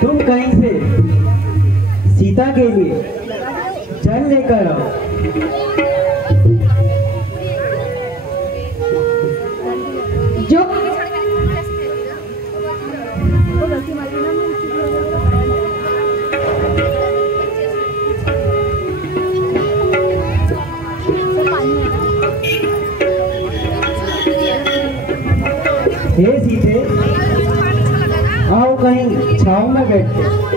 तुम कहीं से सीता के लिए जल लेकर आओ। जो हे सीते, आओ कहीं छाँव में बैठते।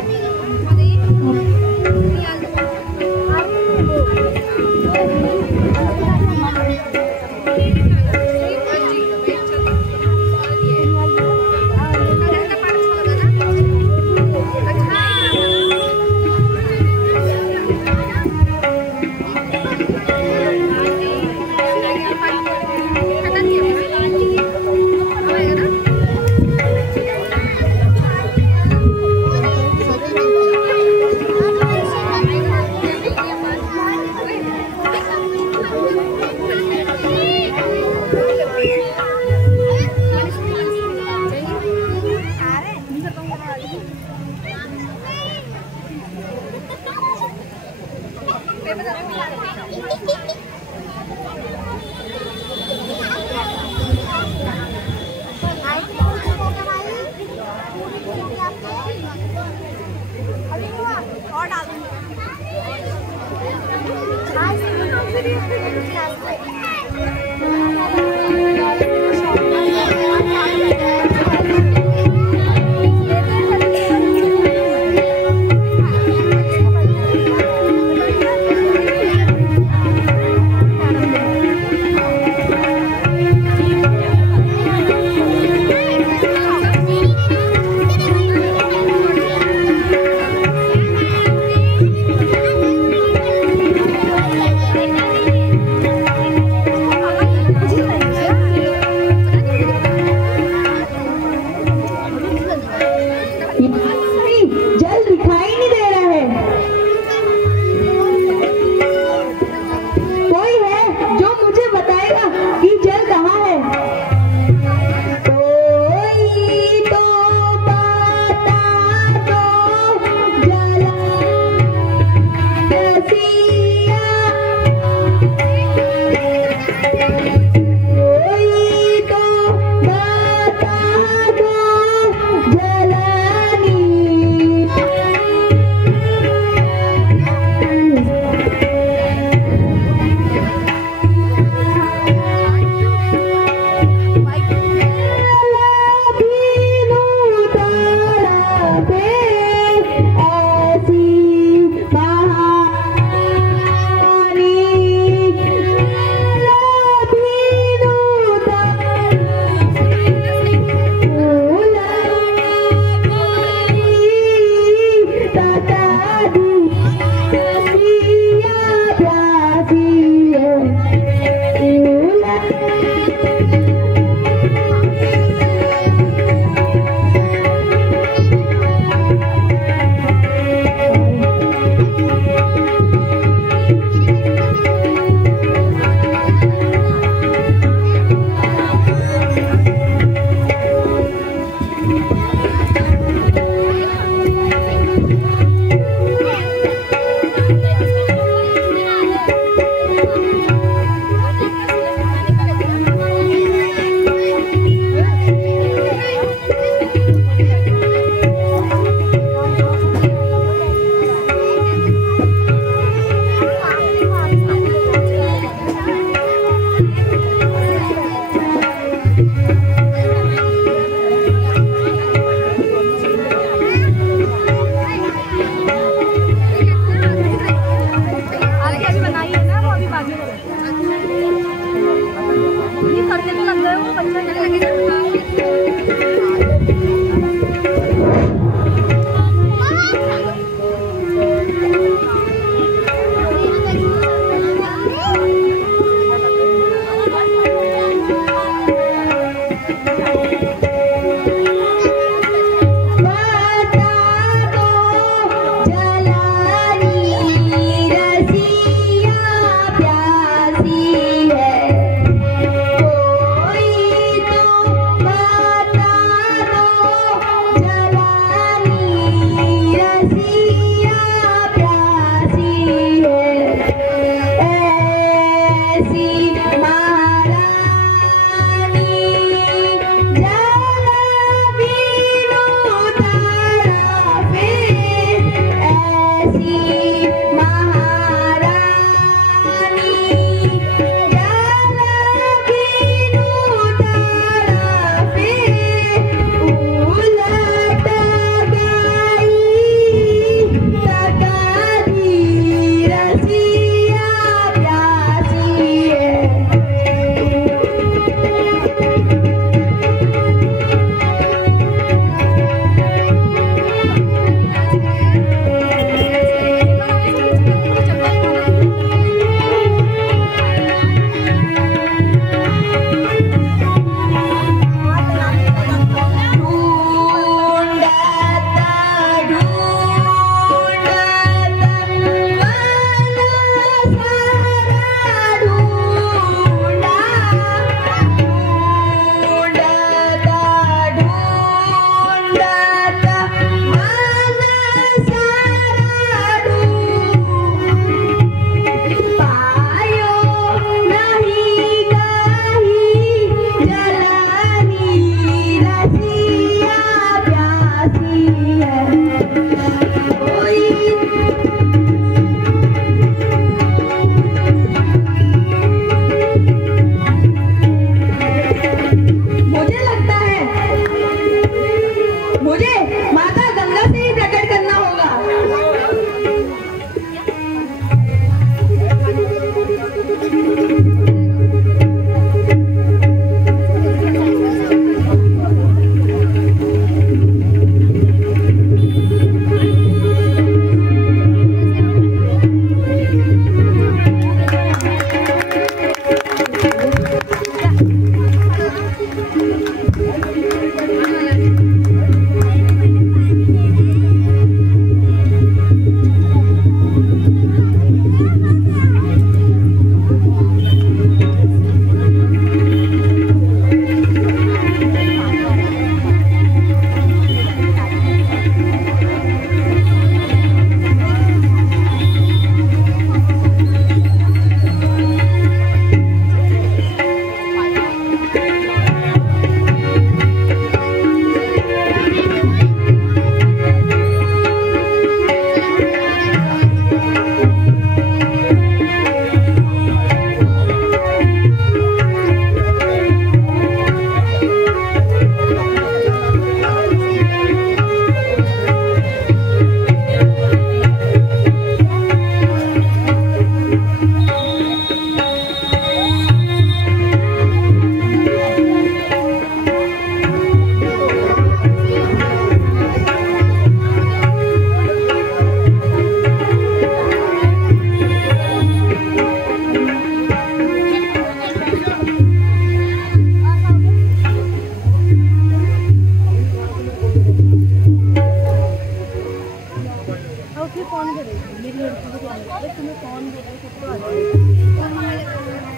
और फिर फोन करेगी मेरी लड़की को ध्यान रखो तुम्हें फोन दे रहे खुद को आ जाए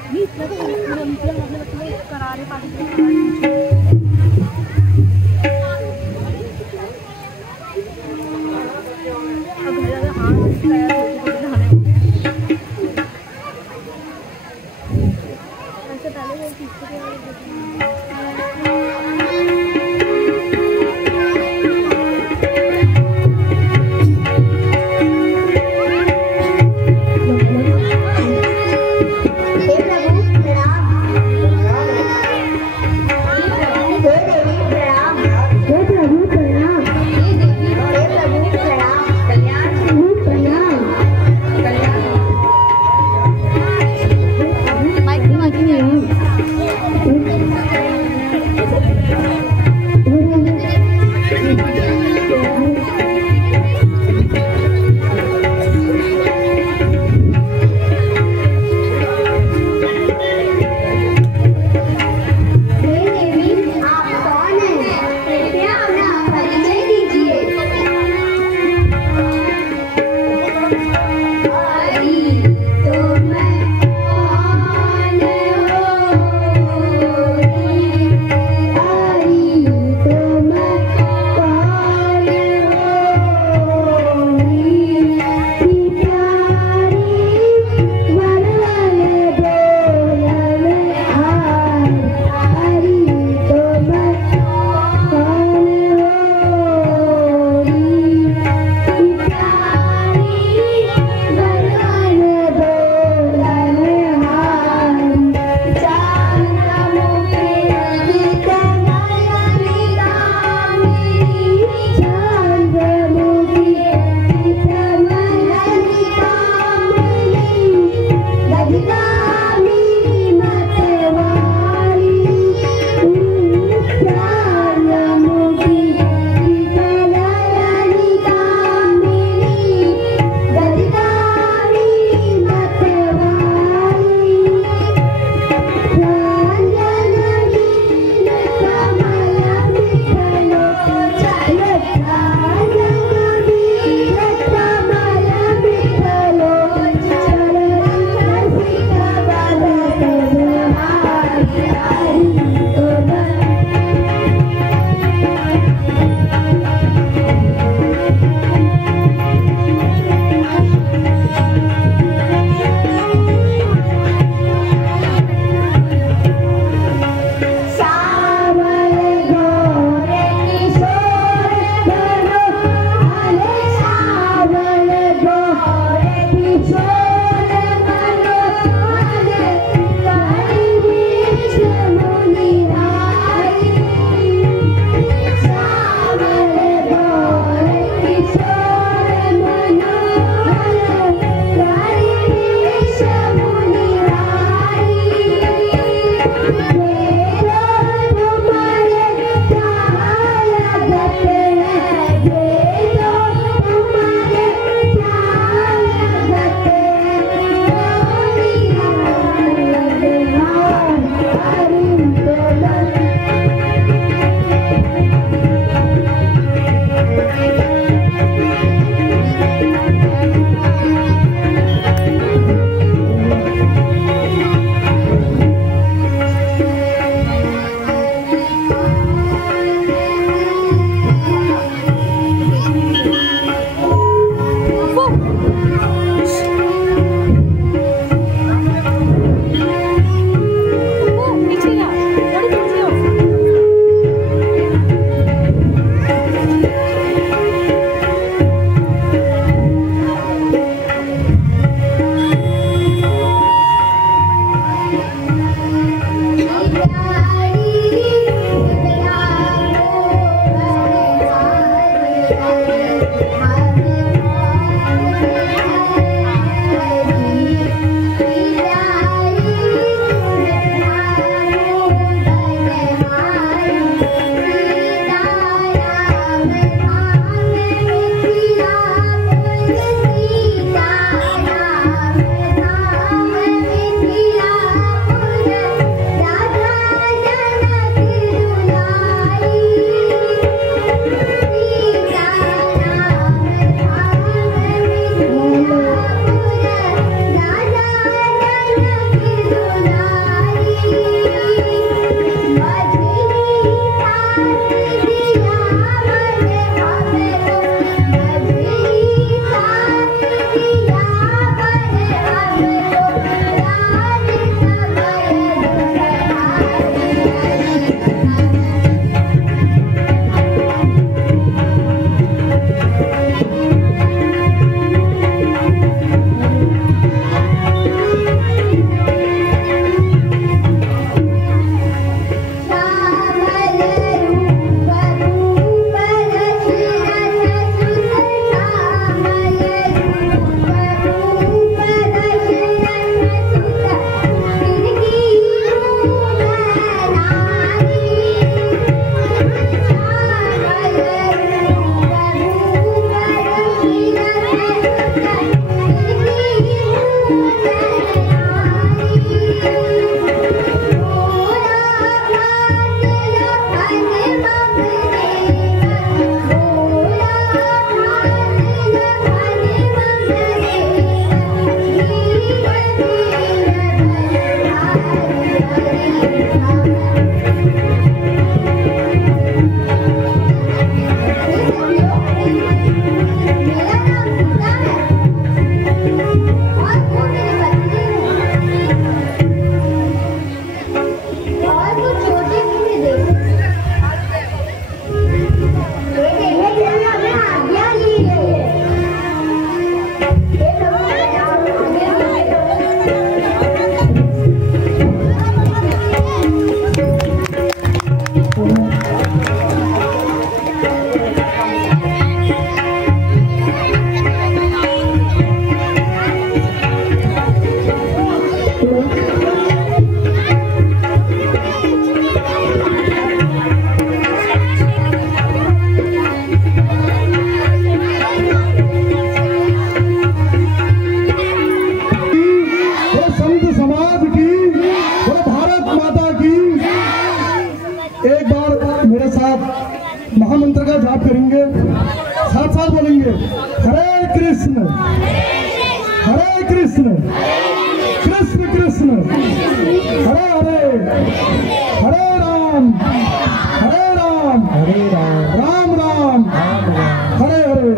नहीं इतना तो मतलब करारे पार्टी Thank you. हरे कृष्ण कृष्ण कृष्ण हरे हरे, हरे राम राम राम हरे हरे।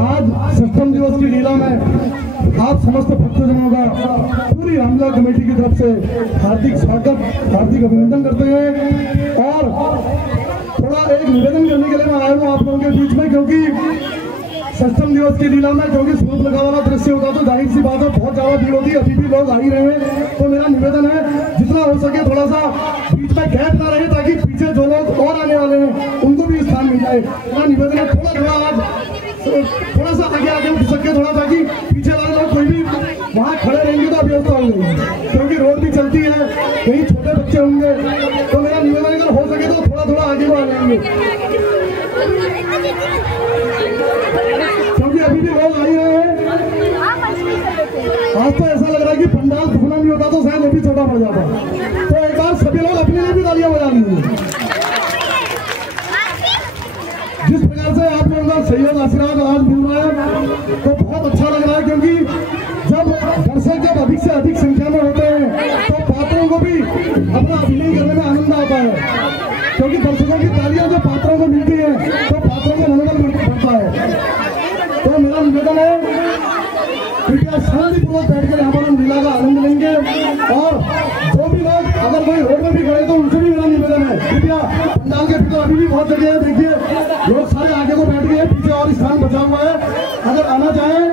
आज सप्तम दिवस की लीला में आप समस्त भक्तजनों का पूरी रामलीला कमेटी की तरफ से हार्दिक स्वागत, हार्दिक अभिनंदन करते हैं। और थोड़ा एक निवेदन करने के लिए मैं आया हूँ आप लोगों के बीच में, क्योंकि सप्तम दिवस की लीला में क्योंकि सूप लगा वाला दृश्य होता तो जाहिर सी बात है बहुत ज्यादा भीड़ होती है, अभी भी लोग आ ही रहे हैं। तो मेरा निवेदन है जितना हो सके थोड़ा सा बीच में गैप ना रहे, ताकि पीछे जो लोग और आने वाले हैं उनको भी स्थान मिल जाए। मेरा निवेदन है थोड़ा आज थोड़ा सा आगे उठ सके थोड़ा, ताकि पीछे वाले लोग कोई भी वहाँ खड़े रहेंगे तो अव्यवस्था हो जाएगी, क्योंकि रोड भी चलती है, कहीं छोटे बच्चे होंगे। तो मेरा निवेदन अगर हो सके तो थोड़ा आगे वो आ जाएंगे, क्योंकि अभी भी लोग आ ही रहे हैं। आज तो ऐसा लग रहा है कि पंडाल दुगना नहीं होता तो शायद वो भी छोटा पड़ जाता। तो एक बार सभी लोग अपने लिए भी तालियां बजा लीजिए। जिस प्रकार से आप लोगों का सहयोग आशीर्वाद आज मिल रहा है तो बहुत अच्छा लग रहा है, क्योंकि जब दर्शक अधिक से अधिक संख्या में होते हैं तो पात्रों को भी अपना अभिनय करने में आनंद आता है, क्योंकि दर्शकों की तालियां जो पात्रों को मिलती है तो पात्रों का मनोबल बढ़ता है। तो मेरा निवेदन है कृपया शांतिपूर्वक बैठकर यहाँ पर हम लीला का आनंद लेंगे। और जो भी लोग अगर कोई रोड में भी खड़े तो उनसे भी मेरा निवेदन है कृपया पंडाल के भीतर अभी भी बहुत जगह है, देखिए लोग सारे आगे को बैठ गए, पीछे और स्थान बचा हुआ है। अगर आना चाहें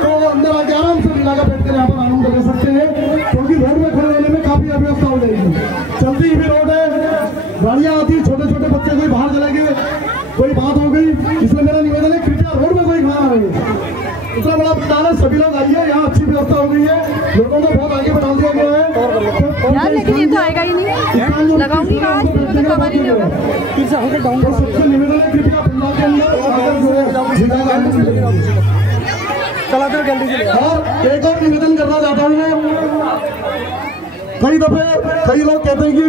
तो अंदर आके आराम से लीला का बैठकर यहाँ पर आनंद ले सकते हैं, क्योंकि रोड में खड़े रहने में काफी अव्यवस्था हो जाएगी। चलती ही भी रोड है, गाड़ियाँ आती, छोटे छोटे बच्चे कोई बाहर चले गए, कोई बात हो गई, इसलिए मेरा निवेदन है कृपया रोड में कोई खड़ा रहे। इतना बड़ा पंडाल है, सभी लोग आइए, यहाँ अच्छी व्यवस्था हो गई है, लोगों को बहुत आगे बढ़ा दिया गया है। यार लेकिन ये तो आएगा ही नहीं, लगाऊंगी आज तो कवर ही नहीं होगा। सबसे निवेदन है कृपया पंडाल के अंदर चला कर जल्दी से। और एक और निवेदन करना चाहता हूँ, कई दफे कई लोग कहते हैं कि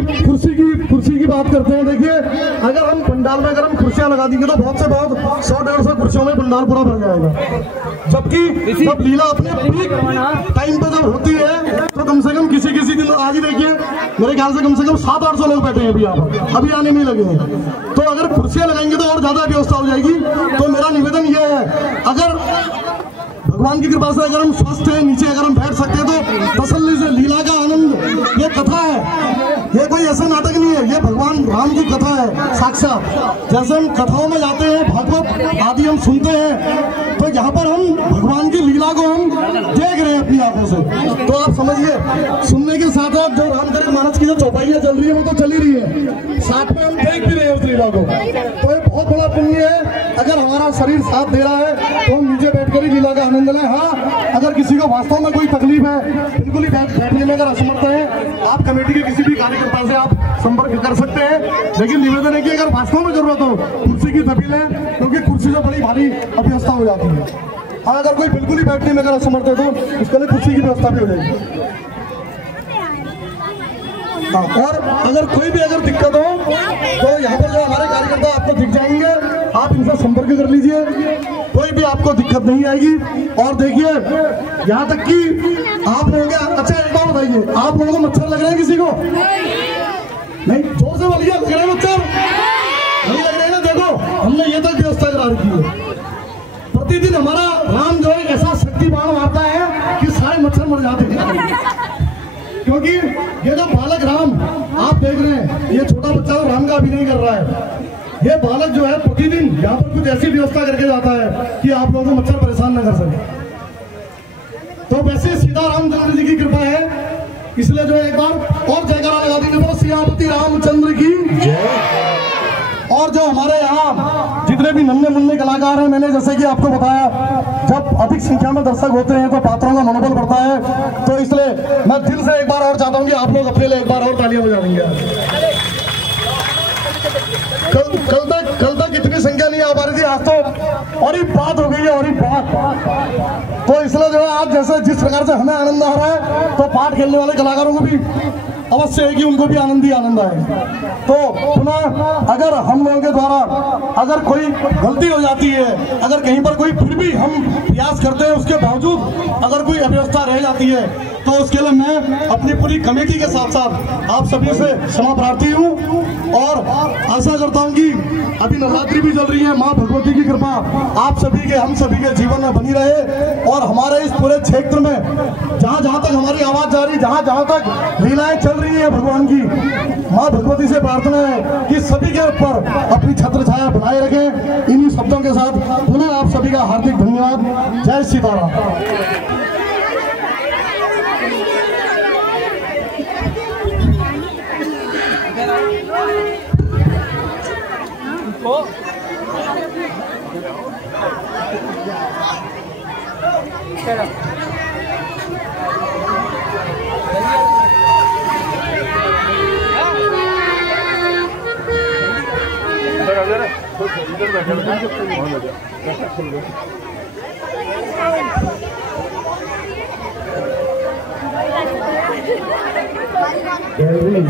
कुर्सी की बात करते हैं। देखिए अगर हम पंडाल में अगर हम कुर्सियां लगा देंगे तो बहुत से बहुत 100-150 कुर्सियों में पंडाल पूरा भर जाएगा, जबकि जब लीला अपने पीक टाइम पे जब होती है तो कम से कम किसी दिन आज ही देखिए मेरे ख्याल से कम 700-800 लोग बैठे हैं अभी यहाँ पर, अभी आने में लगे हैं। तो अगर कुर्सियां लगाएंगे तो और ज्यादा व्यवस्था हो जाएगी। तो मेरा निवेदन यह है अगर भगवान की कृपा से अगर हम स्वस्थ हैं, नीचे अगर हम बैठ सकते हैं तो तसल्ली से लीला का आनंद, ये कथा है, ये कोई ऐसा नाटक नहीं है, ये भगवान राम की कथा है साक्षात। जैसे हम कथाओं में जाते हैं, भागवत आदि हम सुनते हैं, तो यहाँ पर हम भगवान की लीला को हम देख रहे हैं अपनी आंखों से। तो आप समझिए सुनने के साथ साथ जो रामचरित मानस की जो चौपाइयाँ चल रही है वो तो चल ही रही है, साथ में हम देख भी रहे हैं उस लीला को। तो ये बहुत बड़ा पुण्य है, अगर हमारा शरीर साथ दे रहा है तो हम नीचे बैठकर ही लीला का आनंद लें। हाँ, अगर किसी को वास्तव में कोई तकलीफ है, बिल्कुल ही बैठने में अगर असमर्थ है, आप कमेटी के किसी भी कार्यकर्ता से आप संपर्क कर सकते हैं। लेकिन निवेदन है कि अगर वास्तव में जरूरत हो कुर्सी की तभी लें, क्योंकि कुर्सी से बड़ी भारी अव्यवस्था हो जाती है। हाँ, अगर कोई बिल्कुल ही बैठने में अगर असमर्थ है तो उसके लिए कुर्सी की व्यवस्था भी हो जाएगी। हाँ, और अगर कोई भी अगर दिक्कत हो तो यहाँ पर जो हमारे कार्यकर्ता आपको दिख जाएंगे, आप इनसे संपर्क कर लीजिए, कोई भी आपको दिक्कत नहीं आएगी। और देखिए यहाँ तक कि आप लोगों के, अच्छा एक बात बताइए, आप लोगों को मच्छर लग रहे हैं किसी को? नहीं, जोर से बोलिए, लग रहे हैं मच्छर? नहीं लग रहे हैं ना? देखो हमने ये तक व्यवस्था करा रखी है, प्रतिदिन हमारा राम जो है ऐसा शक्ति बाण मारता है कि सारे मच्छर मर जाते हैं। क्योंकि ये जो बालक राम आप देख रहे हैं, ये छोटा बच्चा तो राम का अभिनय कर रहा है। ये बालक जो है प्रतिदिन यहाँ पर कुछ ऐसी व्यवस्था करके जाता है कि आप लोगों को मच्छर परेशान न कर सके। तो वैसे सीता रामचंद्र जी की कृपा है, इसलिए जो है एक बार और जयकारा लगा देंगे, बोलो सियापति रामचंद्र की जय। और जो हमारे यहाँ जितने भी नन्हे मुन्ने कलाकार हैं, मैंने जैसे कि आपको बताया, जब अधिक संख्या में दर्शक होते हैं तो पात्रों का मनोबल बढ़ता है। तो इसलिए मैं दिल से एक बार और चाहता हूँ कि आप लोग अपने लिए एक बार और तालियां बजा देंगे। कल तक इतनी संख्या नहीं आ पा रही थी, आज तो और ही बात हो गई है, और ही बात। तो इसलिए जो है आज जैसे जिस प्रकार से हमें आनंद आ रहा है, तो पाठ खेलने वाले कलाकारों को भी अवश्य है कि उनको भी आनंद ही आनंद आए। तो पुनः अगर हम लोगों के द्वारा अगर कोई गलती हो जाती है, अगर कहीं पर कोई फिर भी हम प्रयास करते हैं उसके बावजूद अगर कोई अव्यवस्था रह जाती है तो उसके लिए मैं अपनी पूरी कमेटी के साथ साथ आप सभी से क्षमा प्रार्थी हूँ और आशा करता हूँ कि अभी नवरात्रि भी चल रही है, माँ भगवती की कृपा आप सभी के हम सभी के जीवन में बनी रहे और हमारे इस पूरे क्षेत्र में जहाँ जहाँ तक हमारी आवाज जा रही, जहाँ जहाँ तक लीलाएं चल रही है भगवान की, माँ भगवती से प्रार्थना है कि सभी के ऊपर अपनी छत्र छाया बनाए रखें। इन्हीं शब्दों के साथ पुनः आप सभी का हार्दिक धन्यवाद। जय सीताराम। गैलरी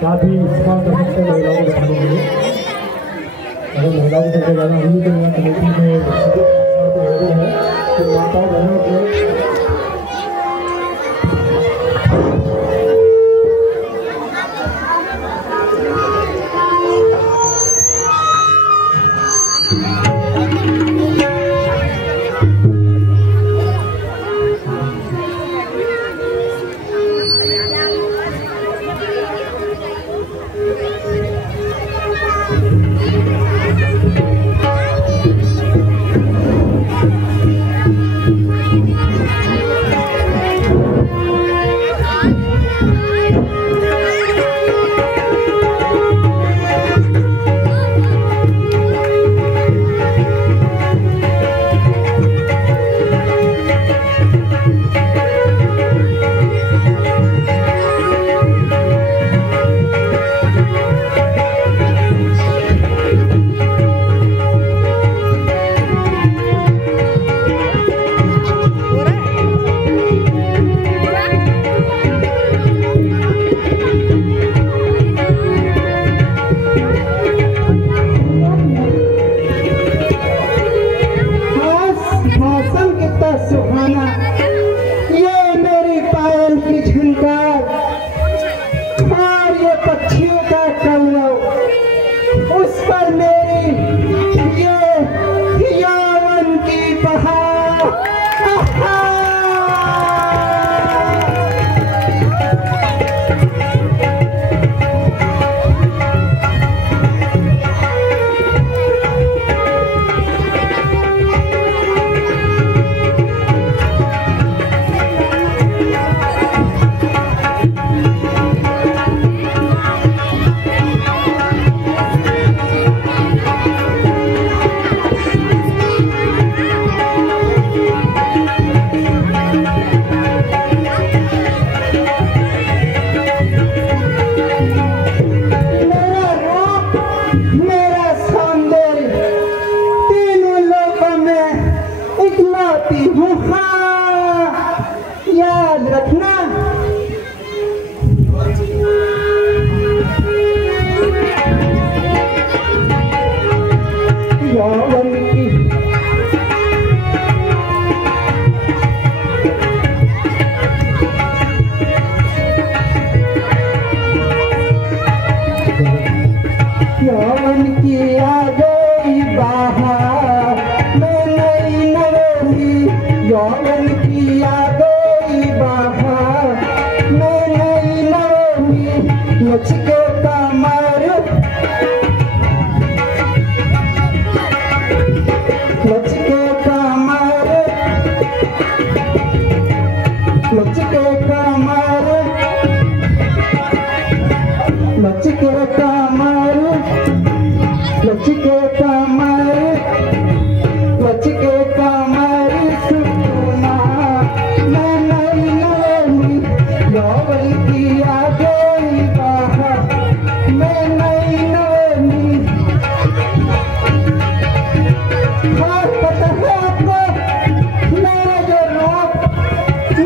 काफी इस्तेमाल कर सकते हैं महिलाओं को दिखाने के लिए। अगर महिलाओं की संख्या ज़्यादा होगी तो यहाँ कमेटी में है तो माताओं बहनों को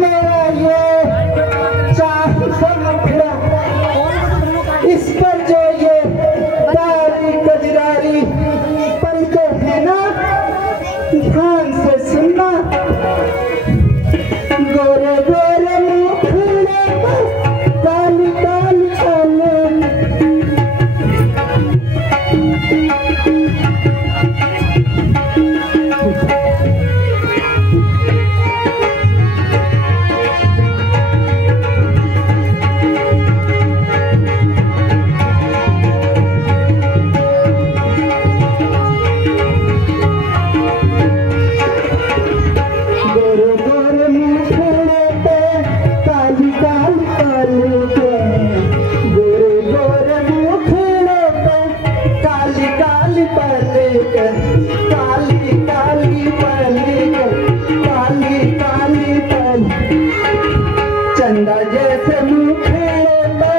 मेरा ये चाह ध्यान से सुनना, गोरे गोरे मुखड़े पर काली काली काली, चंदा जैसे मुखड़े पर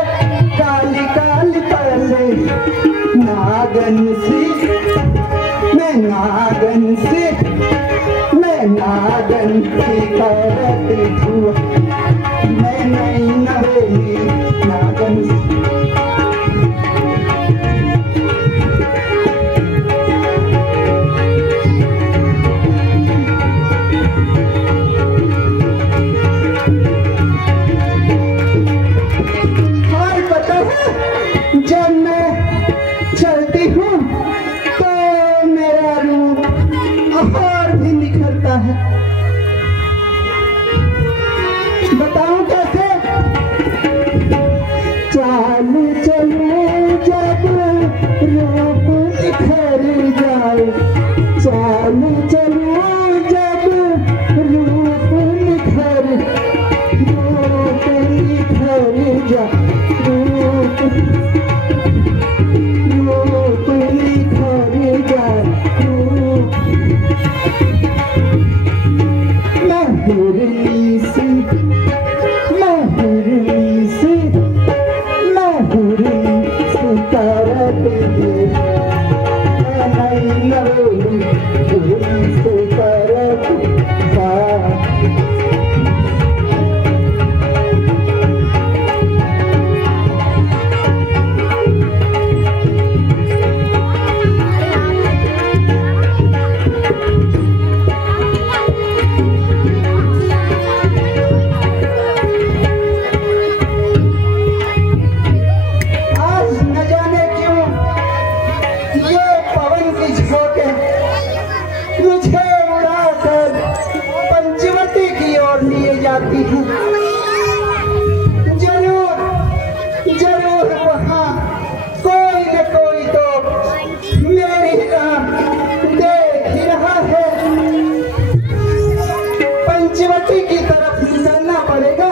काली काली पले, नागन सी मैं नागन सी करती धुआ, मैं नहीं नवेली नागन सी। जब मैं चलती हूँ तो मेरा रूप और भी निखरता है। बताऊं कैसे? चालू चलूं जब रूप निखर जाए, चालू चलूं जब रूप निखर जाए, जरूर वहाँ कोई न कोई तो मेरी राह देख ही रहा है। पंचवटी की तरफ चलना पड़ेगा।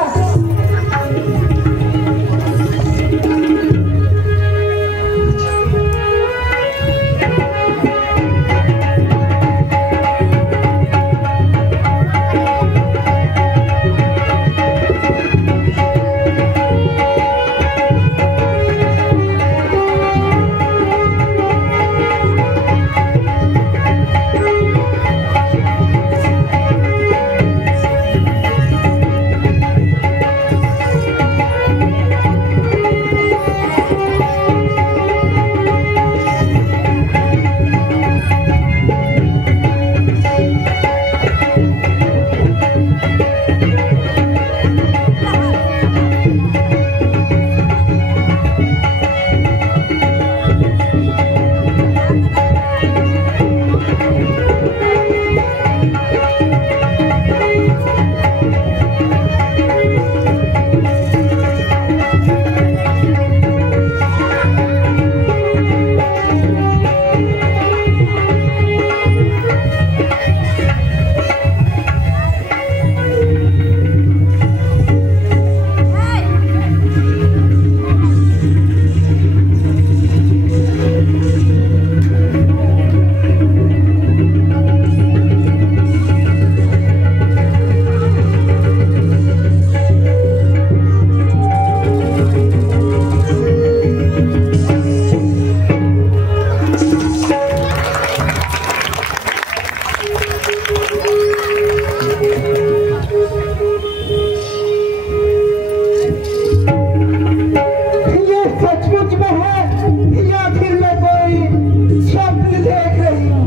या फिर मैं कोई स्वप्न देख रही हूँ।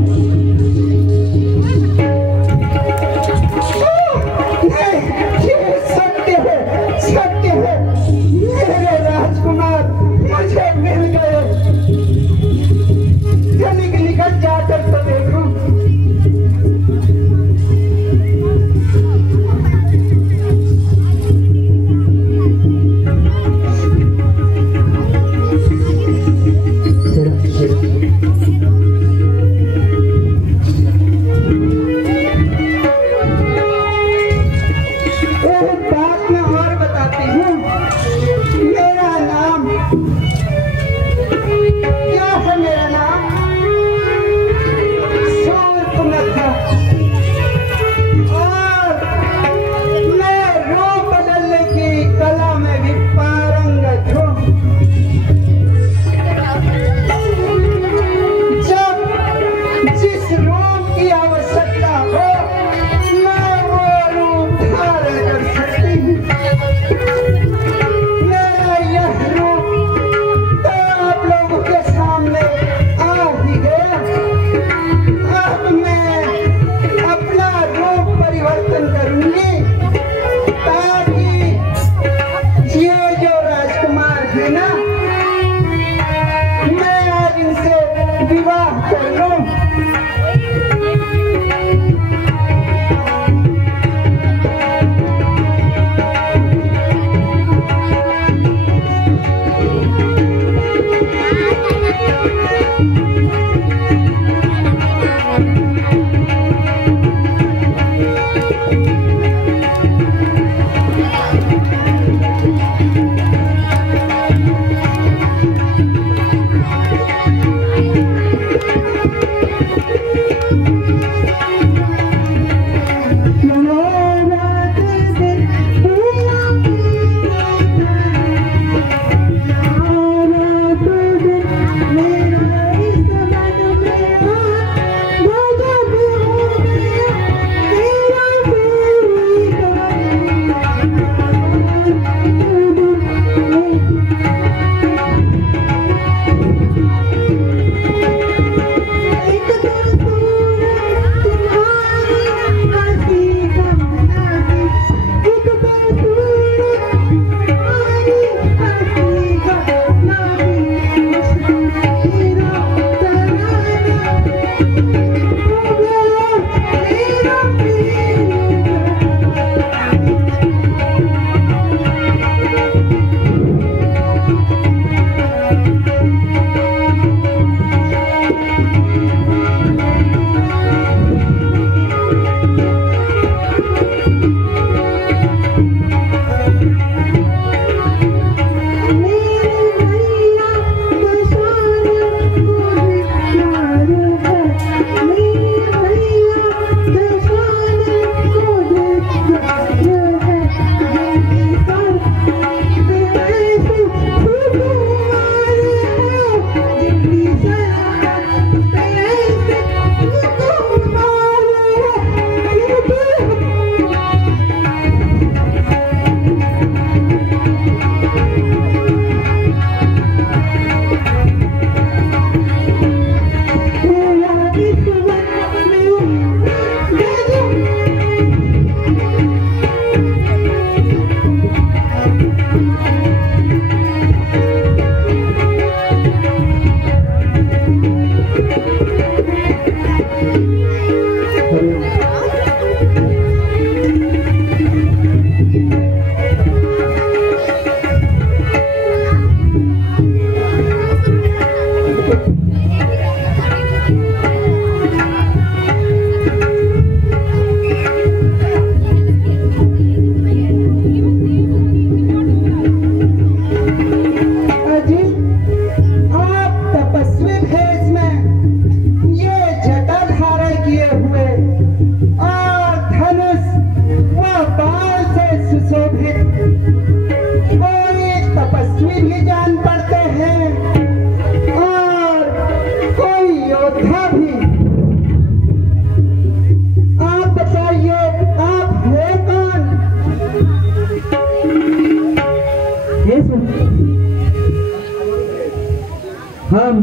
हम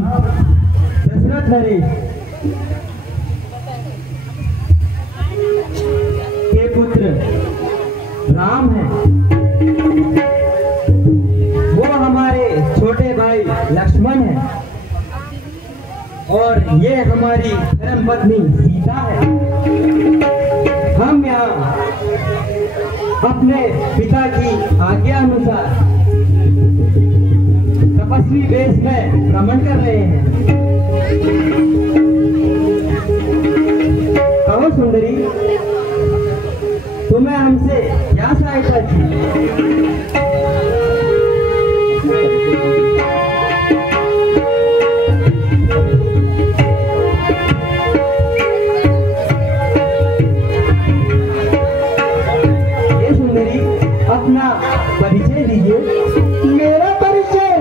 दशरथ नरेश के पुत्र राम हैं। वो हमारे छोटे भाई लक्ष्मण हैं और ये हमारी धर्म पत्नी सीता है। हम यहाँ अपने पिता की आज्ञा अनुसार तपस्वी वेश में भ्रमण कर रहे हैं। कहो सुंदरी, तुम्हें हमसे क्या सहायता चाहिए? अपना परिचय दीजिए। मेरा परिचय,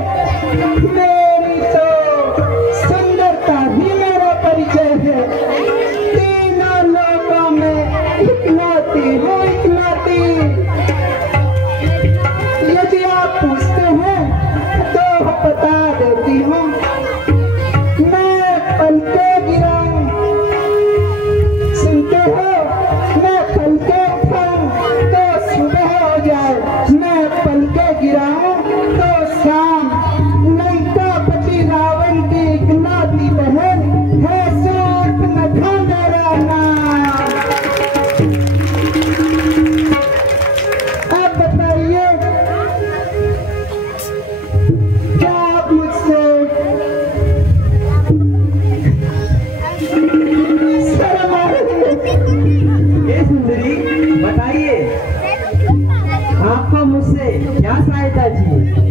मेरी तो सुंदरता ही मेरा परिचय है। तीनों लोगों में इकलौती हूँ, इकलौती। यदि आप पूछते हैं तो बता देती हूँ। मैं पलके गिराऊं, सुनते हो? मैं पलके उठाऊं तो सुबह हो जाए, मैं पलके गिराऊं तो शाम। लंकापति रावण की इकलौती बहन है शूर्पणखा मेरा नाम। अब बताइए, क्या आप मुझसे शर्म आ रही है? ये सुंदरी, बताइए आपको मुझसे क्या सहायता चाहिए?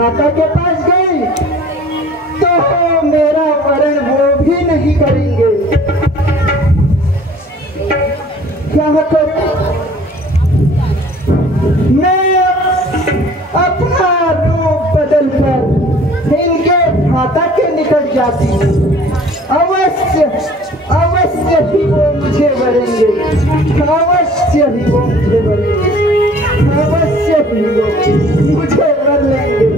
माता के पास गई तो मेरा वरण वो भी नहीं करेंगे। यहाँ तो मैं अपना रूप बदल कर इनके माता के निकट जाती हूँ। अवश्य अवश्य ही वो मुझे वरेंगे, अवश्य ही वो मुझे वरेंगे, अवश्य ही वो मुझे वर लेंगे।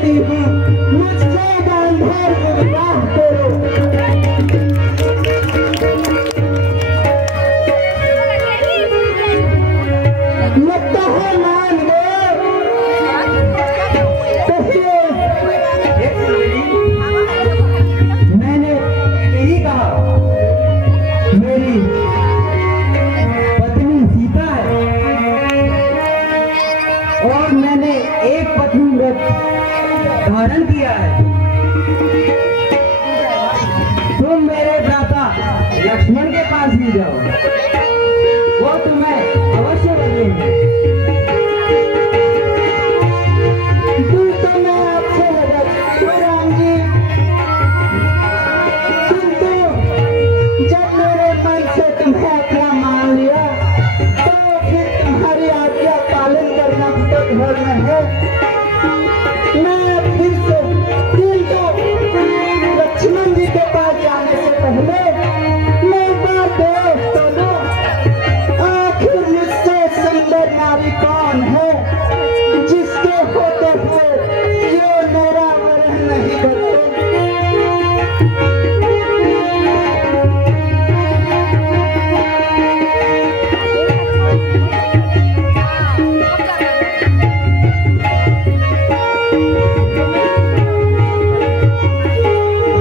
देती हूँ, मुझसे अंधेर गुनाह करो। लगता है मान गए। कहिए। मैंने यही कहा, मेरी पत्नी सीता है और मैंने एक पत्नी व्रत धारण किया है। तुम मेरे भ्राता लक्ष्मण के पास ही जाओ, वो तुम्हें अवश्य बदलेंगे। तो मैं आपसे लगा राम जी, किंतु जब मेरे मन से तुम्हें अपना मान लिया तो फिर तुम्हारी आज्ञा पालन करना तो घर में है। मैं फिर से किंतु लक्ष्मण जी के पास जाने से पहले मैं एक बार देख तो लो, आखिर मुझसे सुंदर नारी कौन है जिसके होते हुए ये मेरा वरण नहीं करते।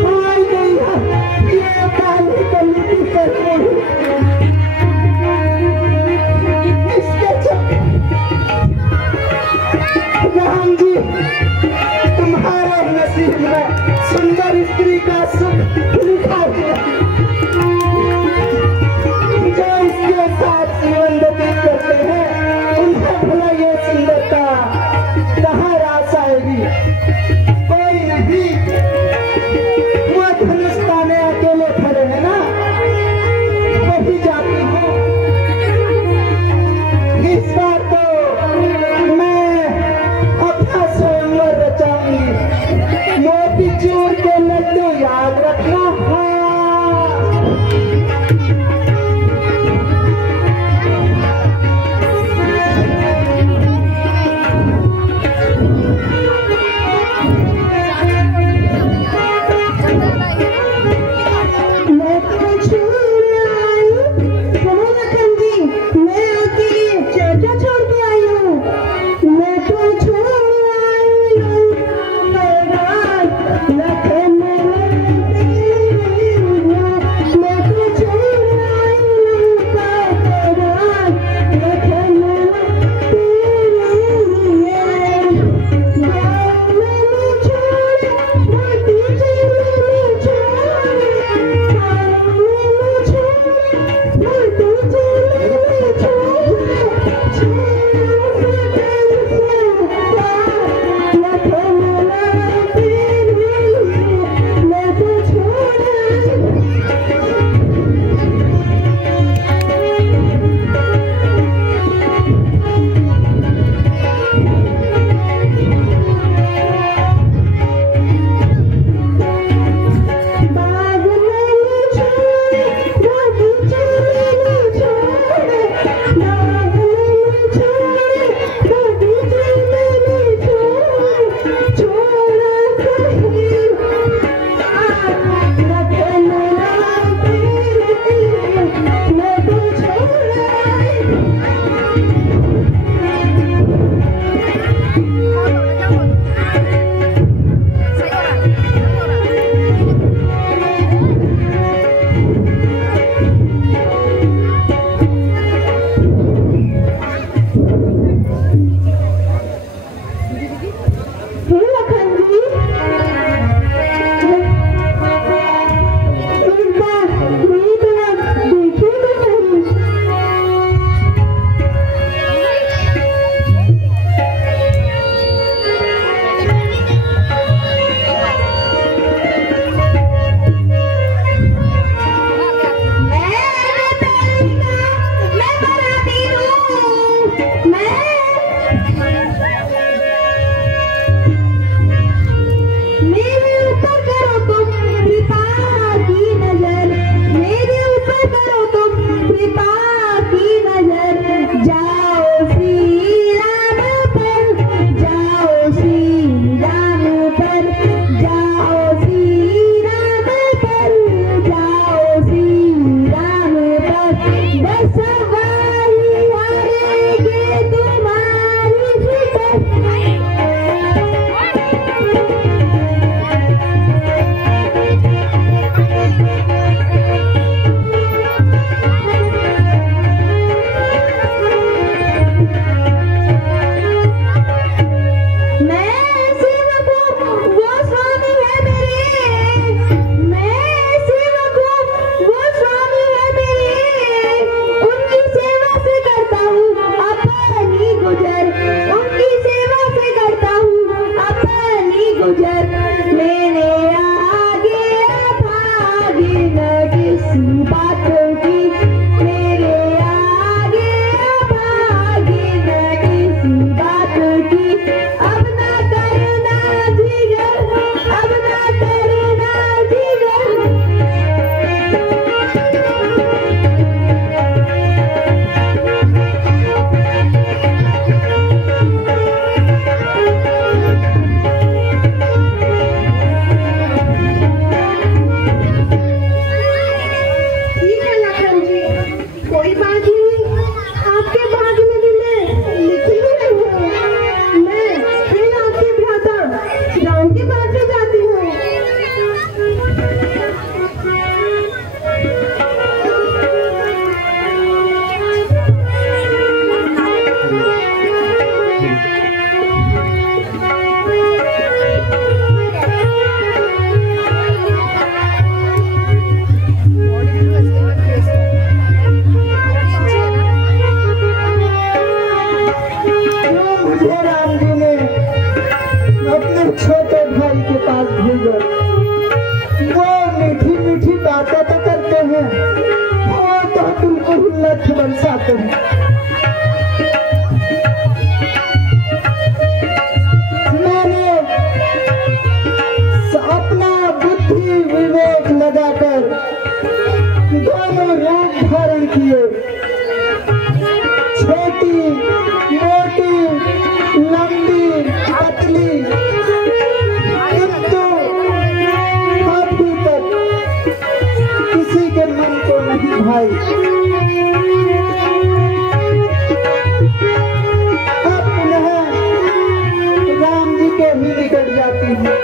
हाय गैया, ये काली कली कर रही। इसके राम जी, तुम्हारे नसीब में सुंदर स्त्री का सुख लिखा है। जो इसके साथ जीवन व्यतीत करते हैं उन्हें भला ये सुंदरता कहाँ रास आएगी। कोई नहीं, वो धनुष ताने अकेले खड़े हैं ना, वही जाती हूँ। इस बार तो मैं अपना स्वयंवर रचाऊंगी। मोतीचूर के लड्डू याद रखना। हाँ। मैं तो छोड़ आई हूँ, लखन जी, मैं आपके लिए चर्चा छोड़ के आई हूँ। मैं तो छोड़ आई हूँ लखन, मैं तो छोड़ आई छोटे भाई के पास भेजो। वो मीठी मीठी बातें तो करते हैं, वो तो बिल्कुल लठ बरसाते हैं। मैंने अपना बुद्धि विवेक लगाकर दोनों रूप धारण किए, छोटी मोटी लंबी पतली, किंतु अभी तक किसी के मन को नहीं भाई। अब पुनः राम जी के ही निकट जाती है।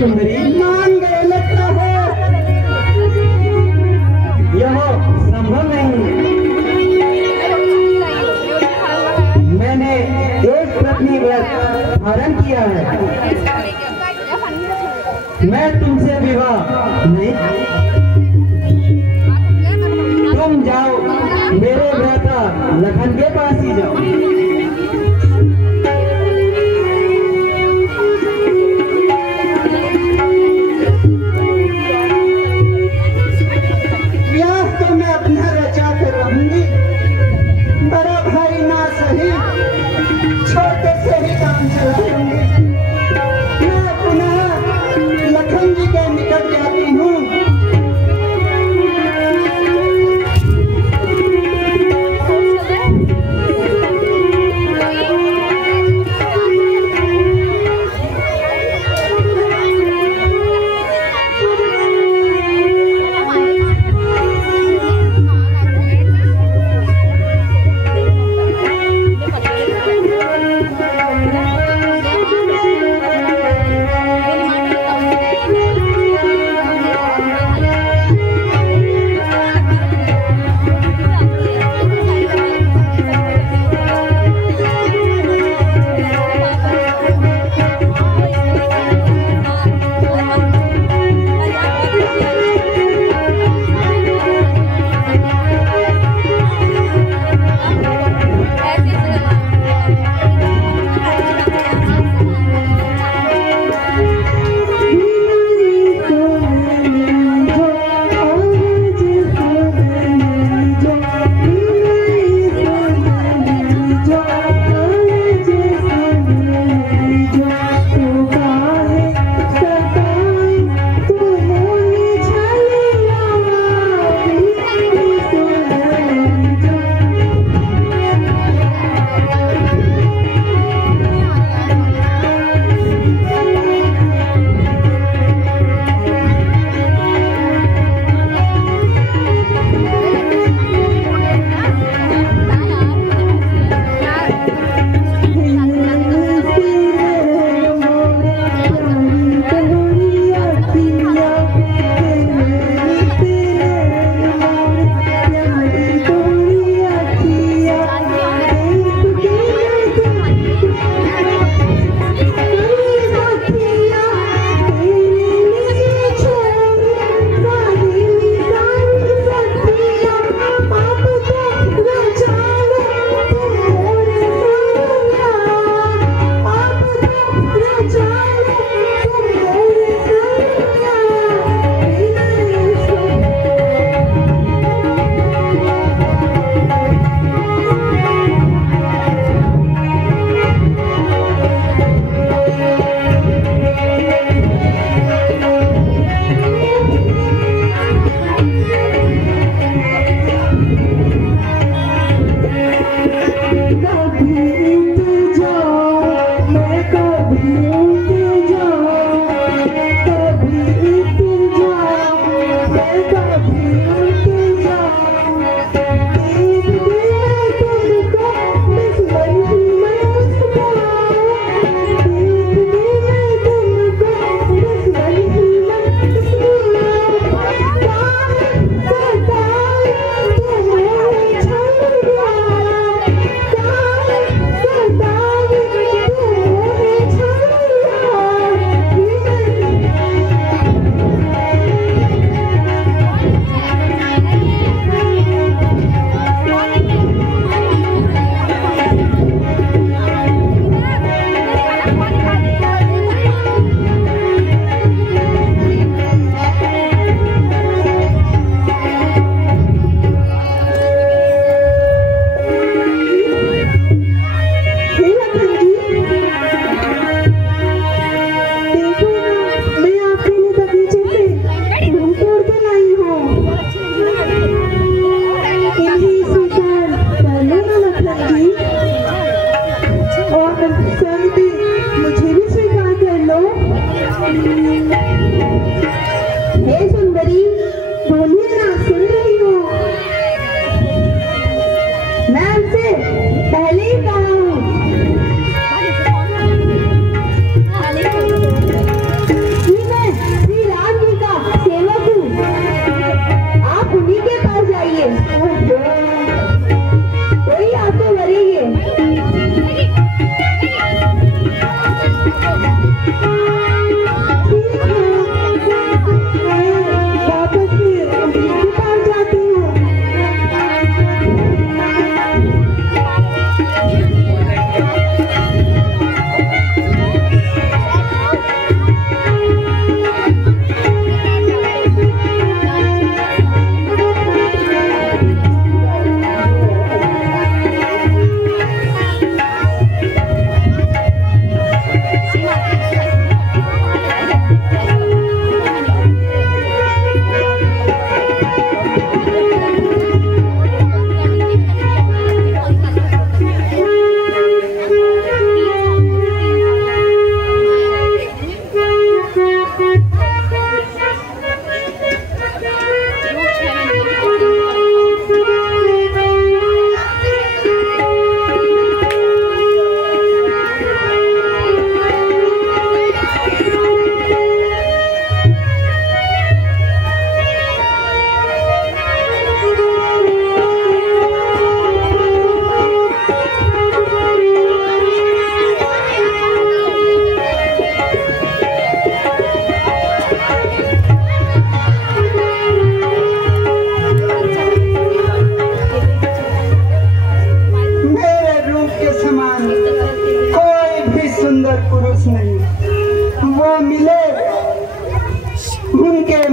सुंदरी मान गए लगता है। यह संभव नहीं। मैंने एक पत्नी व्रत धारण किया है। मैं तुमसे विवाह नहीं। तुम जाओ, मेरे भ्राता लखन के पास ही जाओ।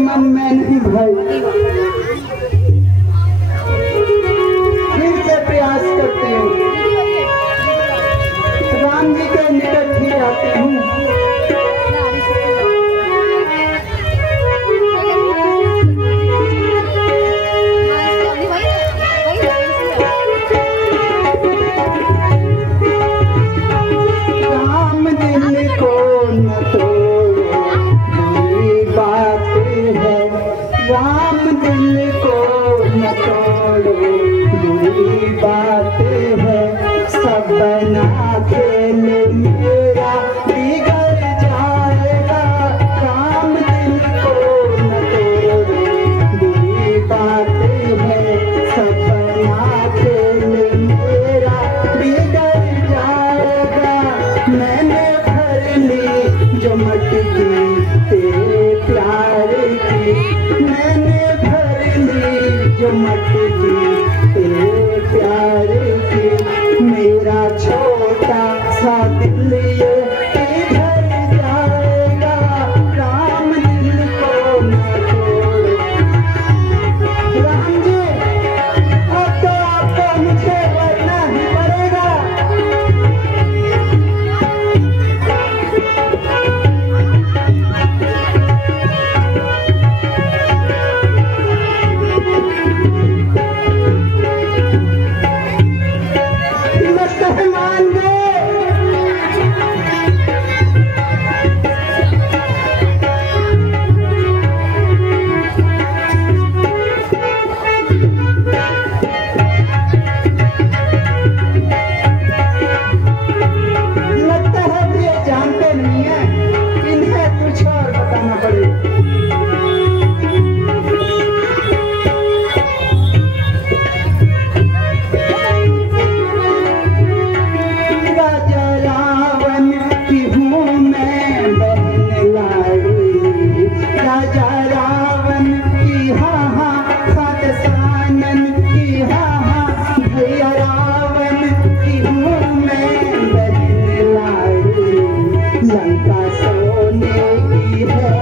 मन में नहीं भाई, फिर से प्रयास करती हूँ, राम जी के निकट ही आती हूँ। राम दिल को न तोड़ो, बुरी बात है। राम दिल को न तोड़ो, बुरी बात है। सब बना खेल मेरा बिगड़ जाएगा। राम दिल को न तोड़ो, बुरी बात है। सब बना खेल मेरा बिगड़ जाएगा। मैंने भर ली जो मटकी तेरे प्यार की, मैंने भर ली जो मटकी तेरे प्यार की। मेरा छोटा सा दिल ये इधर जाएगा। राम दिल को न तोड़ो। राम जी, अब तो आपको मुझे बढ़ना ही पड़ेगा। मान गए। लगता है ये जानते नहीं है, इन्हें कुछ और बताना पड़ेगा। राजा रावण की हूँ मैं बहन लाड़ी। राजा रावण की हाँ हाँ, सात सानन की हाँ हाँ। भैया रावण की हूँ मैं बहन लाड़ी। लंका सोने की है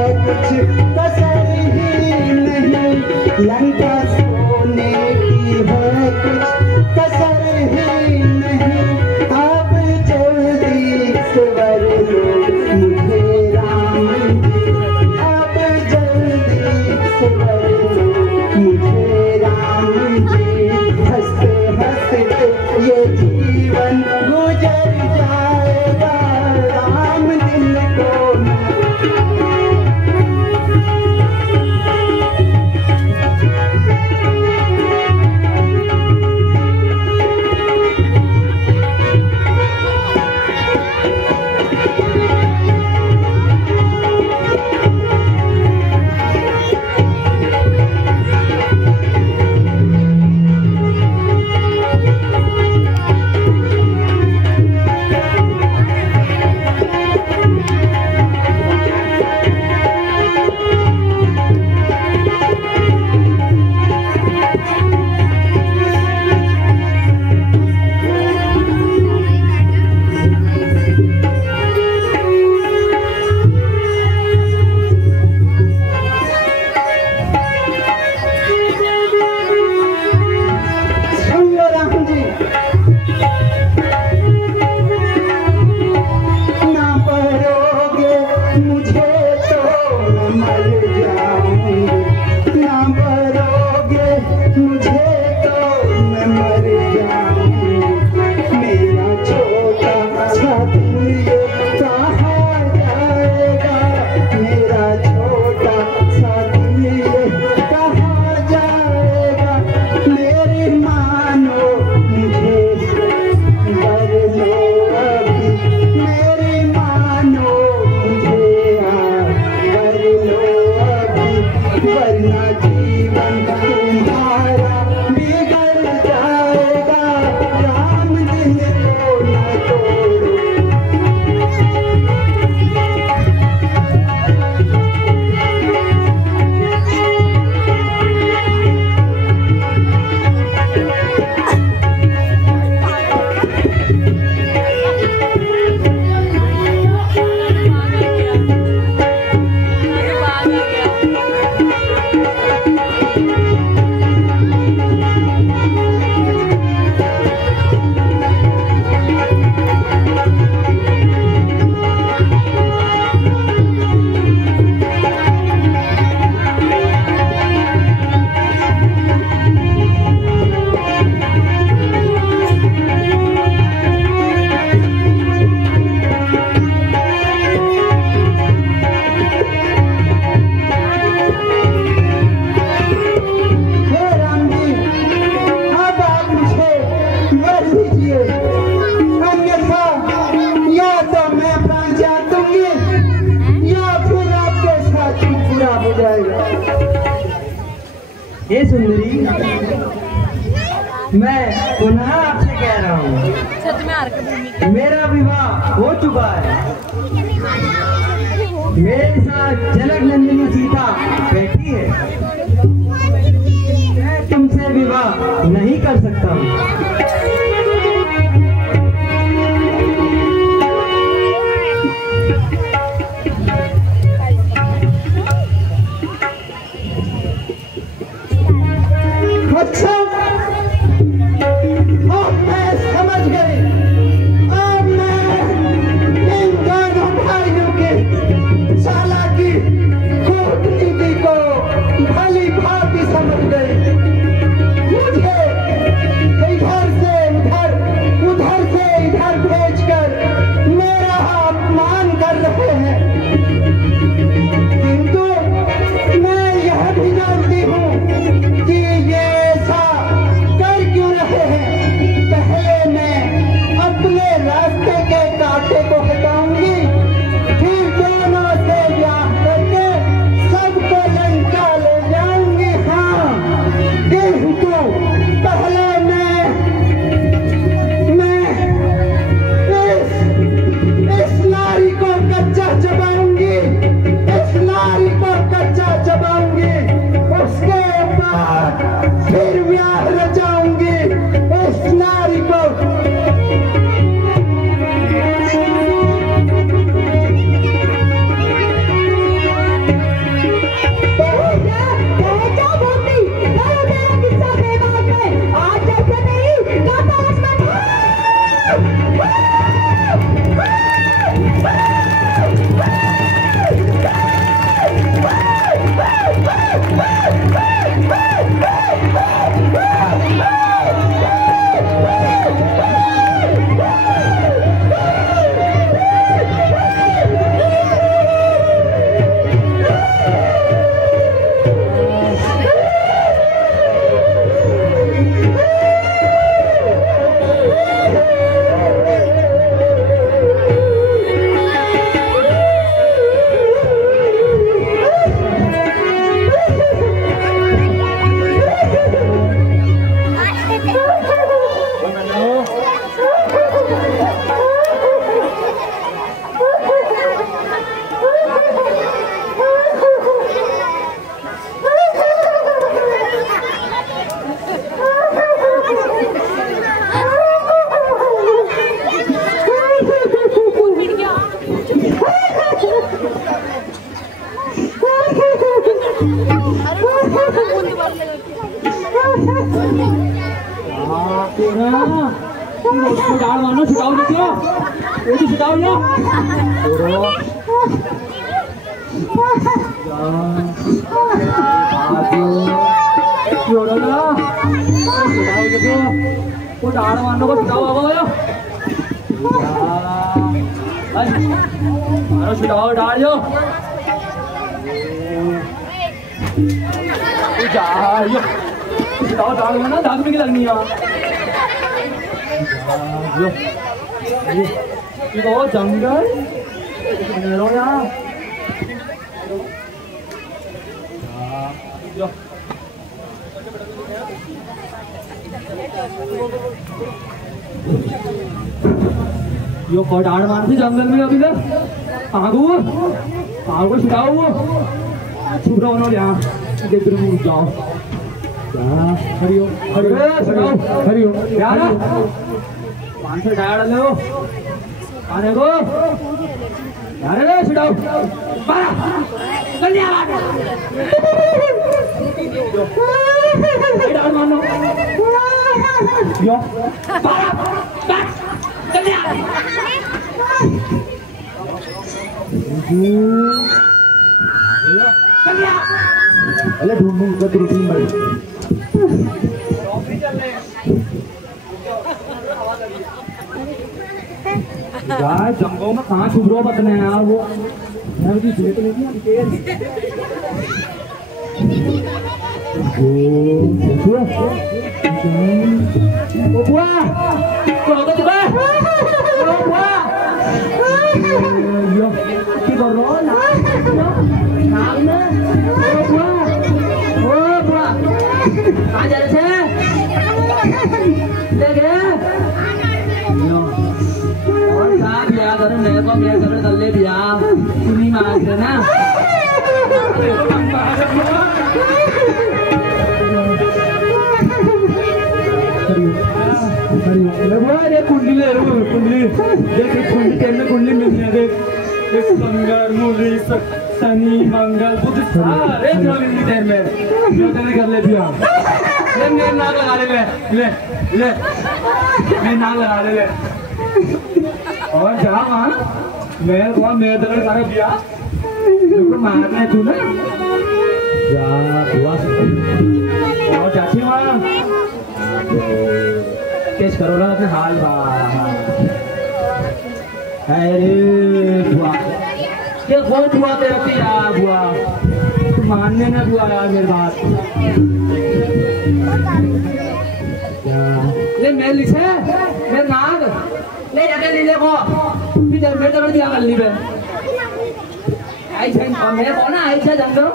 हे सुंदरी, मैं पुनः आपसे कह रहा हूँ, मेरा विवाह हो चुका है। मेरे साथ जनक नंदिनी सीता बैठी है। मैं तुमसे विवाह नहीं कर सकता हूँ। अच्छा, अब मैं समझ गई। अब मैं इन दोनों भाइयों के चालाकी कूटनीति को भली भांति समझ गई। मुझे इधर से उधर, उधर से इधर भेजकर मेरा अपमान कर रहे हैं, किंतु मैं यह भी जानती हूँ कि ये ऐसा कर क्यों रहे हैं। पहले मैं अपने रास्ते के कांटे को हटाऊंगी, फिर दोनों से ब्याह करके सबको लंका ले जाऊंगी। हाँ, किंतु पहले मैं इस नारी को कच्चा चबाऊंगी, इस नारी को कच्चा चबाऊंगी, उसके बाद फिर ब्याह रचाऊंगी इस नारी को। डाल मानो, छुटाओ देखियो, वो तो छुटाओ यो। वो डाल मानो को छुटाओ अब यो। मानो छुटाओ डाल यो। छुटाओ डाल मानो, दाग भी लगनी है। 이거 정글? 내려야. 자, यो कोई डाल मार थी जंगल में अभी तक आगो छुड़ाओ छुड़ा उन्होंने यहाँ देख रहे हो जाओ हरिओ हरिओ हरिओ यार 500 डाल लो आने को यार रे छुड़ाओ मारा जल्दी आ डाल मारो यो मारा जल्दी आ अरे ढूंढूं का तो रूटीन भाई यार जंगलों में कहाँ छुप रहा पता नहीं यार वो यार की जेट नहीं है तेल ओ बुआ तो होगा चुका ओ बुआ यो की कर रहा ना नाम में ओ बुआ कहाँ जा रहे थे? देख रहे? और कहाँ बिया करो, मेरे को बिया करो, दल्ले बिया, तुम्ही मांग रहे ना? अरे कुंडली ले रहा हूँ, कुंडली देख, कुंडली कहने कुंडली मिल रही है, देख संगर मुरली शनि मंगल बुध सारे ग्रह मिल रहे हैं। जो तेरे कर ले दिया, ले मेरे नाम लगा ले, ले ले मेरे नाम लगा ले, और जा मान मेरे को मेरे तरह कर दिया, तुमको मारना है तू ना, जा हुआ और जाती वहाँ पेश करो ना अपने हाल अरे बुआ ये कौन बुआ तेरा पिया बुआ, तू मानने ना बुआ यार मेरी बात। ले मैं लिखे मेरे नाग ले जाके ले ले को फिर जब मेरे तरफ दिया कर ली बे आई थे मैं कौन है आई थे जंगल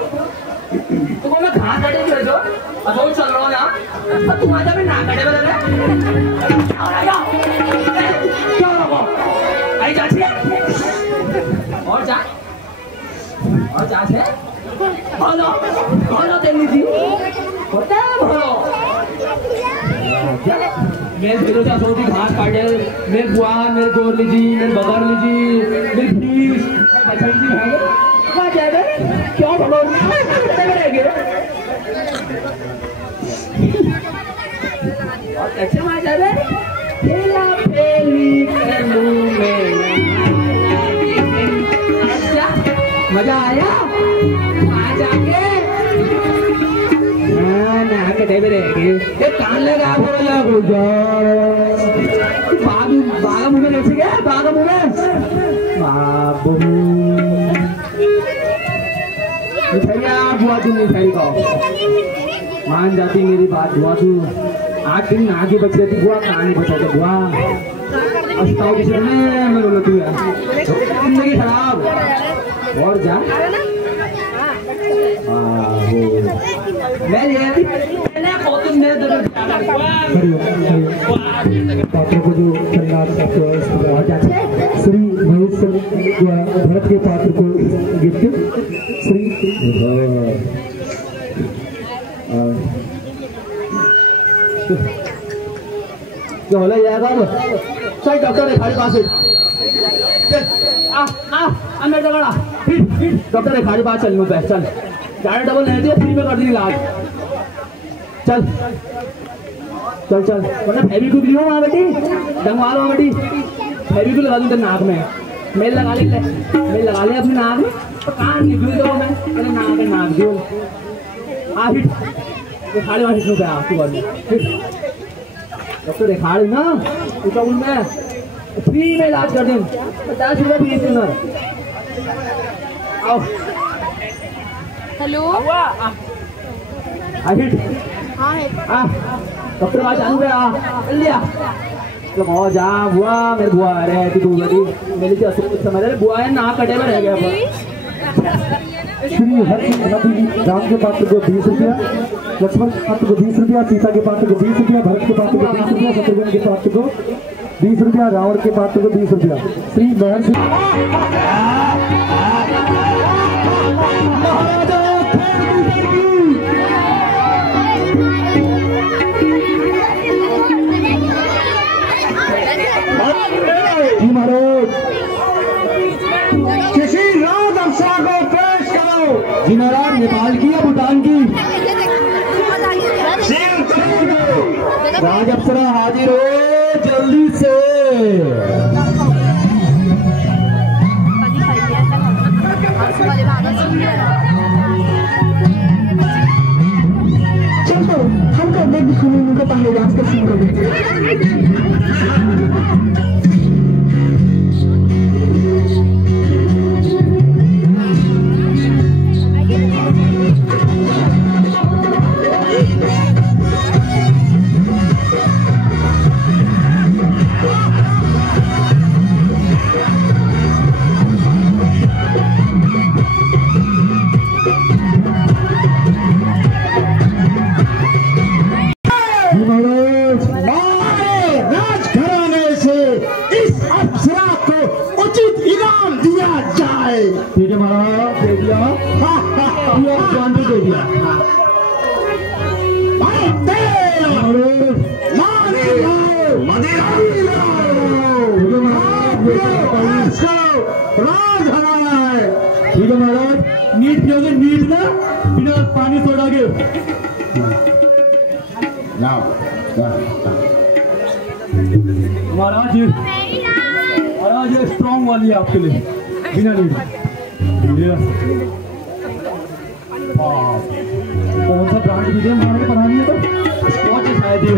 तो को मैं कहाँ कटे भी जो अब वो चल रहा ना तुम आज भी ना कटे बदल रहे क्या हो आई जाती है और जा से बोलो तेरी जी होता है बोलो मेरे दिलों का सोती घास काटे मेरे बुआ मेरे गोर लीजी मेरे बगर लीजी मेरी फीस बचन जी भागे कहाँ जाएगा क्यों बोलो रहेंगे और कैसे वहाँ जाए खेला फेली के मुंह में मजा आया वहाँ जाके ना कटे भी रहेंगे ये कान लगा बोला बागा मुँह में ऐसे क्या बागा मुँह में बाबू मिठाइया बुआ तू मिठाई खाओ मान जाती मेरी बात बुआ तू 8 दिन आगे बच गई थी बुआ कहानी बचाते बुआ अस्ताव किसी ने मैं बोला तू है जिंदगी खराब और जा मैं पात्रों को जो श्री महेश भरत के पात्र को गिफ्ट श्री क्या होला जाएगा चल डॉक्टर है खाली पास आ मेरे दगड़ा फिर डॉक्टर है खाली पास चल मुझे चल चार डबल नहीं दिया फ्री में कर दी इलाज चल चल चल वरना फेविक्विक लियो वहाँ बेटी डंगवा लो बेटी फेविक्विक लगा दूँ तेरे नाक में मेल लगा ले अपनी नाक में तो कान निकल दो मैं तेरे नाक में नाक दो आ हिट ये खाली वहाँ हिट आ तू बार डॉक्टर दिखा रही ना उसका उनमें फ्री में इलाज कर दें 50 रुपये फीस देना आओ हेलो हिट हाँ है डॉक्टर बात जानू आ लिया तो बहुत जा बुआ मेरे बुआ रहे तू बड़ी मेरी जो समझ रहे बुआ है ना कटे में रह गया श्री हरि राम के पात्र को 20 रुपया, लक्ष्मण के पात्र को 20 रुपया, सीता के पात्र को 20 रुपया, भरत के पात्र को 20 रुपया, शत्रुघ्न के पात्र को 20 रुपया, रावण के पात्र को 20 रुपया। श्री महर्षि जी महाराज नेपाल की या भूटान की राज अप्सरा हाजिर हो जल्दी से चलो हम कर देंगे पहले जांच कर शुरू कर जान भी दे दिया। राज हमारा है। ठीक है महाराज, नीट पियोगे, नीट ना बिना पानी सोडा के। महाराज ये स्ट्रॉन्ग वाली है आपके लिए, बिना नीट। कौन सा ब्रांड की है महाराज पता नहीं है, तो स्कॉच है शायद ये।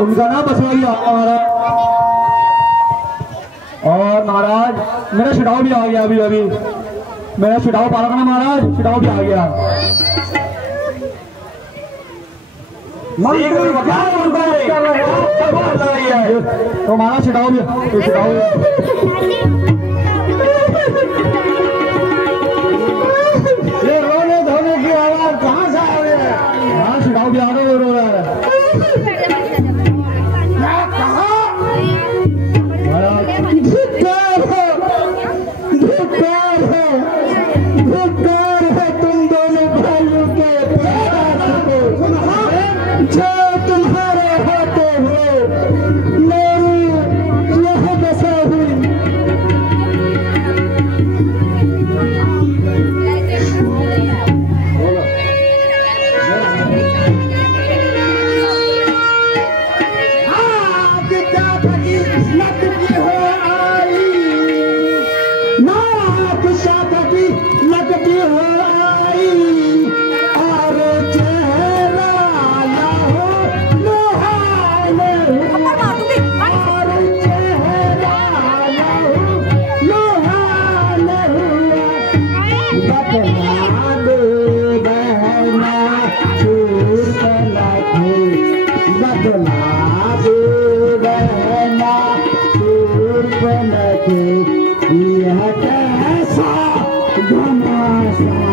उनका नाम बसवाई महाराज। और महाराज मेरा छिड़ाव भी आ गया, अभी अभी मेरा छिड़ाव पा रहा था ना महाराज, छिड़ाव भी आ गया। तो हमारा छिड़ाव भी ये रोने धोने की आवाज कहाँ से आ रही है? हाँ छिड़ाव भी आ रहा है, रो रहा है। कैसा घमासान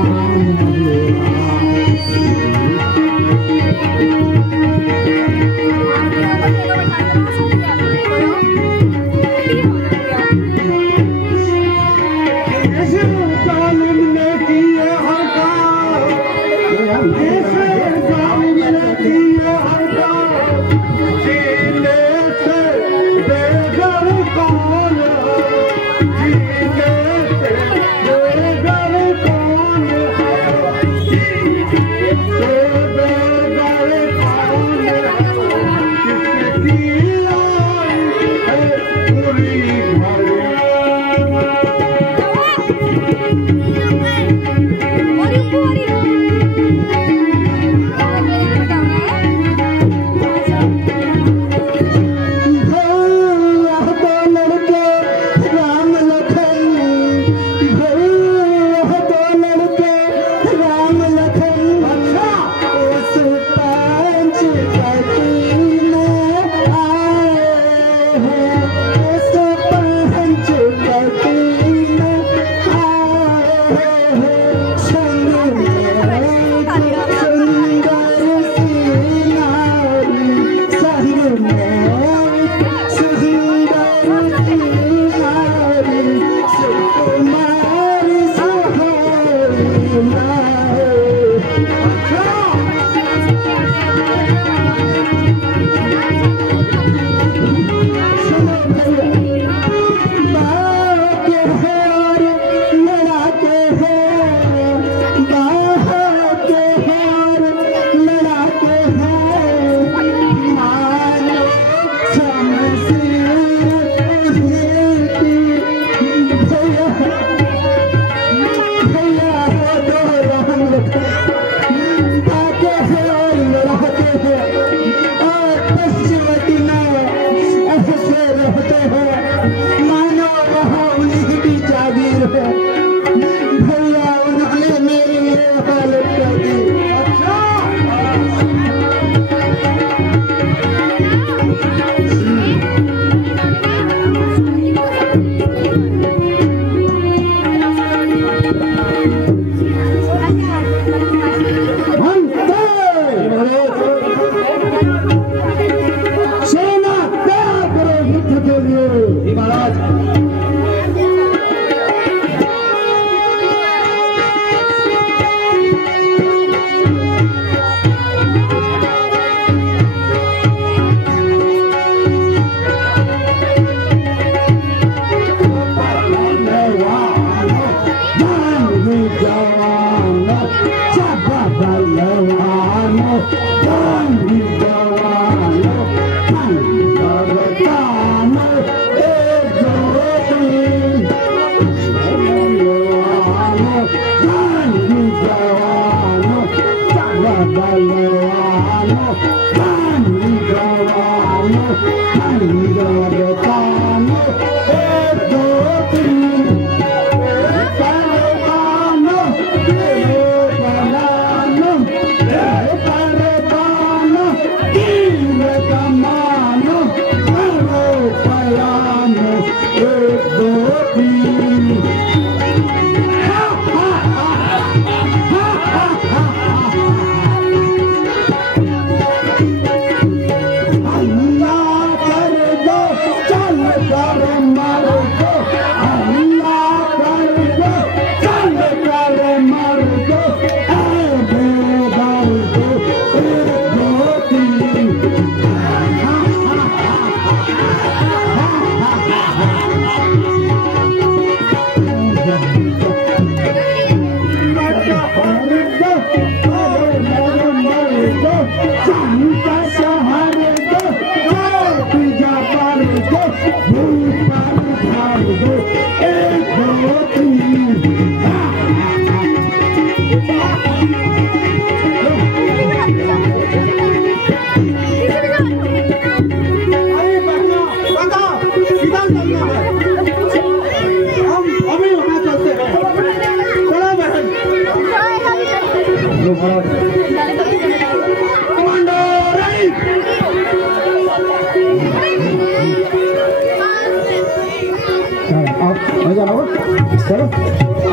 चलो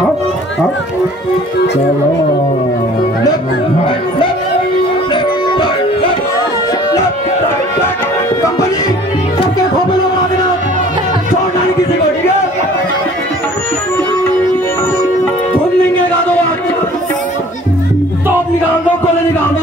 आओ आओ चलो कंपनी सबके खोपड़े उड़ा देना, छोड़ना नहीं किसी को, ठीक है? धुन निकाल दो, टॉप निकाल दो, कोले निकाल दो।